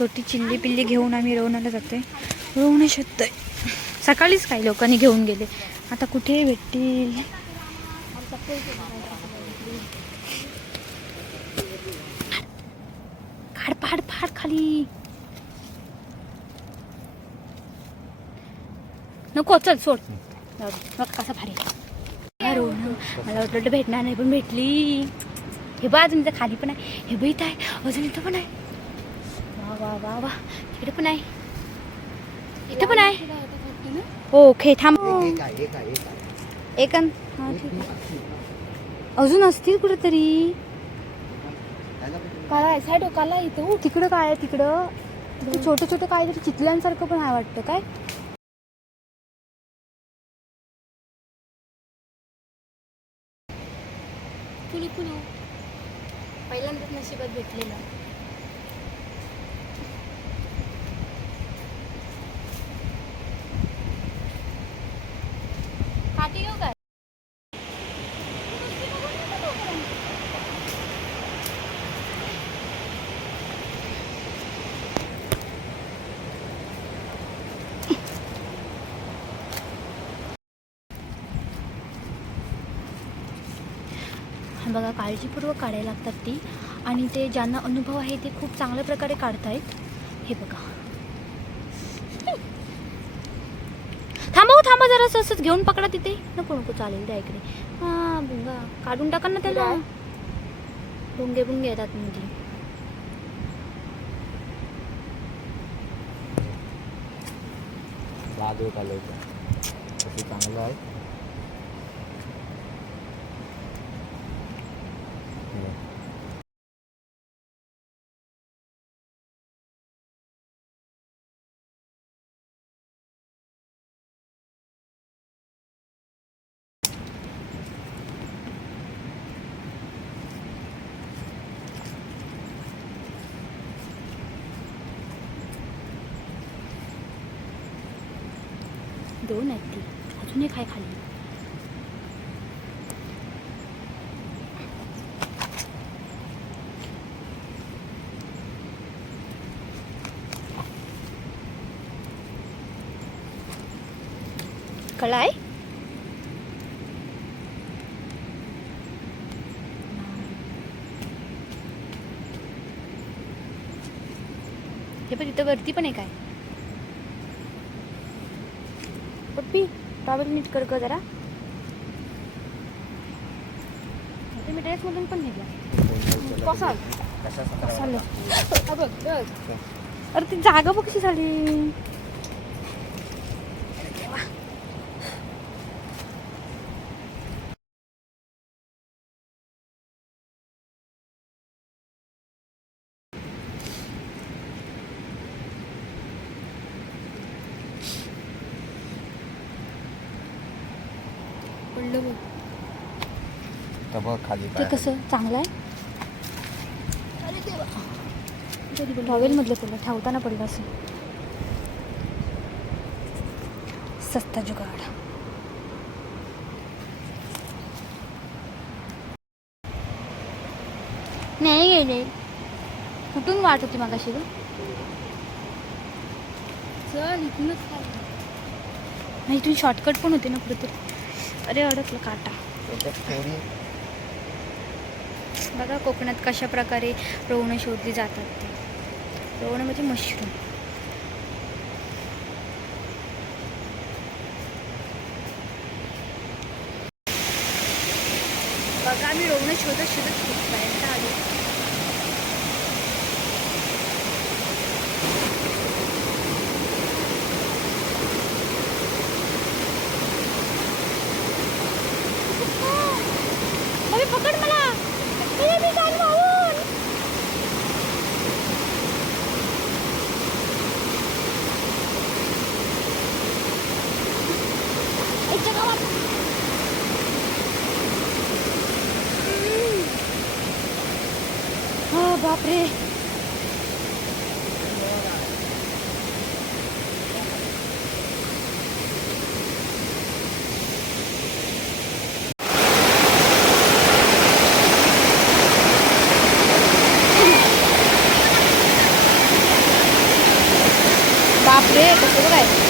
छोटी चिल्ली पिल्ली घेऊन आम्ही रोवणाला रोवणे रोवणं आहे सकाळीच काही लोकांनी घेऊन गेले. आता कुठे भेटतील. फाड फाड फाड खाली. नको चल सोड. बघ कसा भारी मला वाटलं भेटणार नाही पण भेटली. हे बघ अजून इथं खाली पण आहे. हे बघ इथं आहे. अजून इथं पण आहे. वा वा वा. तिकडे पण आहे. इथं पण आहे. हो खे थांब. एक आहे एक आहे एक आहे. एक अन- हा, ठीक आहे. अजून असतील कुठेतरी? काला आहे साईड काला इथं तिकडं काय आहे तिकडं? छोटं छोटं काहीतरी चितल्यांसारखं पण आहे वाटतं काय? पहिल्यांदाच नशिबात भेटलेलं. बघा काळजीपूर्वक काढायला लागतात ती. आणि ते ज्यांना अनुभव आहे ते खूप चांगल्या प्रकारे काढतायत. हे बघा. थांबा हो थांबा जरा असंच घेऊन पकडा तिथे. नको नको चालेल द्या इकडे. हां बुंगा. काढून टाका ना त्याला. बुंगे बुंगे येतात वादळ तसं चांगलं आहे हे. दोन आहेत ती. अजून एक आहे खाली. कळा आहे हे पण तिथं वरती पण एक आहे काय पप्पी टॉवेल नीट कर ग जरा मी ड्रेसमधून पण निघला कसा? बघ अरे ती जागा बघ कशी झाली पडलं बघ तर बघ खाली ते. कसं? चांगलं आहे? टॉवेल मधलं तुला ठेवताना पडलं असं. सस्ता जुगाड. नाही गेले कुठून वाट होती मागाशी ग? चल इथूनच. नाही इथून शॉर्टकट पण होते ना कुठेतरी. अरे अडकलं काटा. बघा कोकणात कशा प्रकारे रोवणं शोधली जातात ते. रोवणं म्हणजे मशरूम बघा आम्ही रोवणं शोधत शोधत खूप आहे मम्मी पकड मला ए, मी जाईन वाहून. इथच्या गावात. हो बापरे. बापरे कसं काय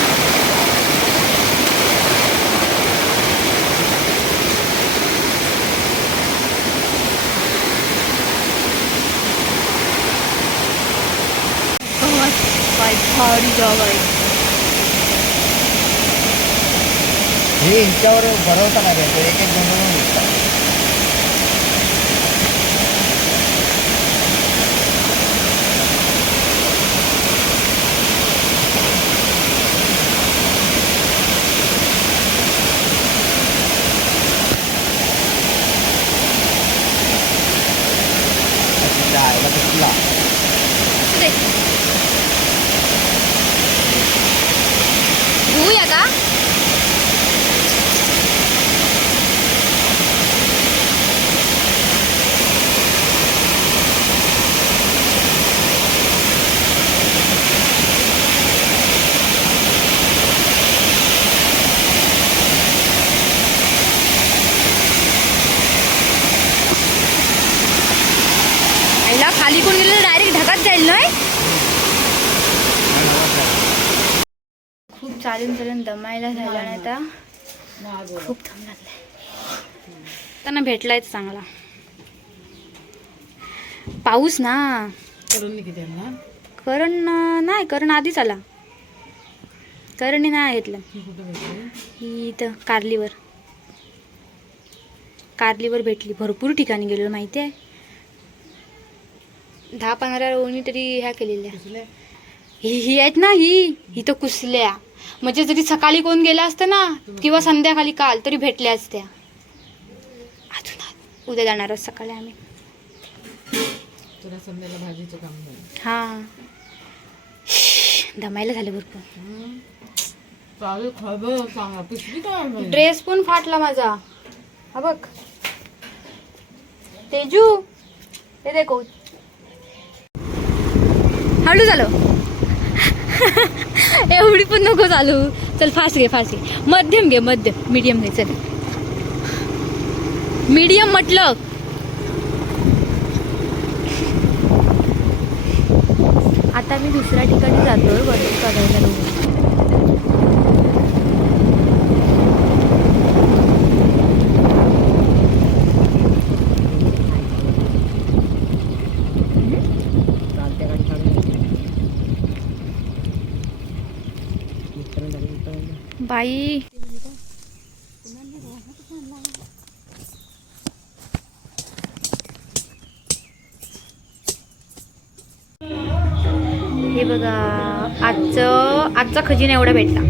भारी जॉब आहे. हे यांच्यावर भरवता नाही भेटतो एक एक दोन दोन जायला असू दे धुवूया का? खाली कोण गेलं डायरेक्ट ढगात जाईल नाही? चालून चालून दमायला झाला नाही आता खूप दम लागलाय. त्यांना भेटलाय चांगला. पाऊस ना. करण नाही करण आधीच आला. करणने नाही घेतलं. ही इथं कार्लीवर. कार्लीवर भेटली. भरपूर ठिकाणी गेलेलो माहिती आहे दहा पंधरा ओळणी तरी ह्या केलेल्या. ही ही आहेत ना ही. ही तर कुसल्या. म्हणजे जरी सकाळी कोण गेला असतं ना किंवा संध्याकाळी काल तरी भेटल्या असत्या. अजून उद्या जाणार आहोत सकाळी आम्ही. तुला संध्याला भाजीचं काम झालं. हा. दमायला झालं भरपूर. चालेल खबर सांगा पिशवी काय माहिती? ड्रेस पण फाटला माझा. हा बघ. तेजू ते देखो. हळू झालं. एवढी पण नको चालू. चल फास्ट घे फास्ट घे. मध्यम घे मध्यम. मीडियम घे चल. मीडियम म्हटलं. आता मी दुसऱ्या ठिकाणी जातोय वरती करायला बाई हे बघा आजचं आजचा खजिना एवढा भेटला.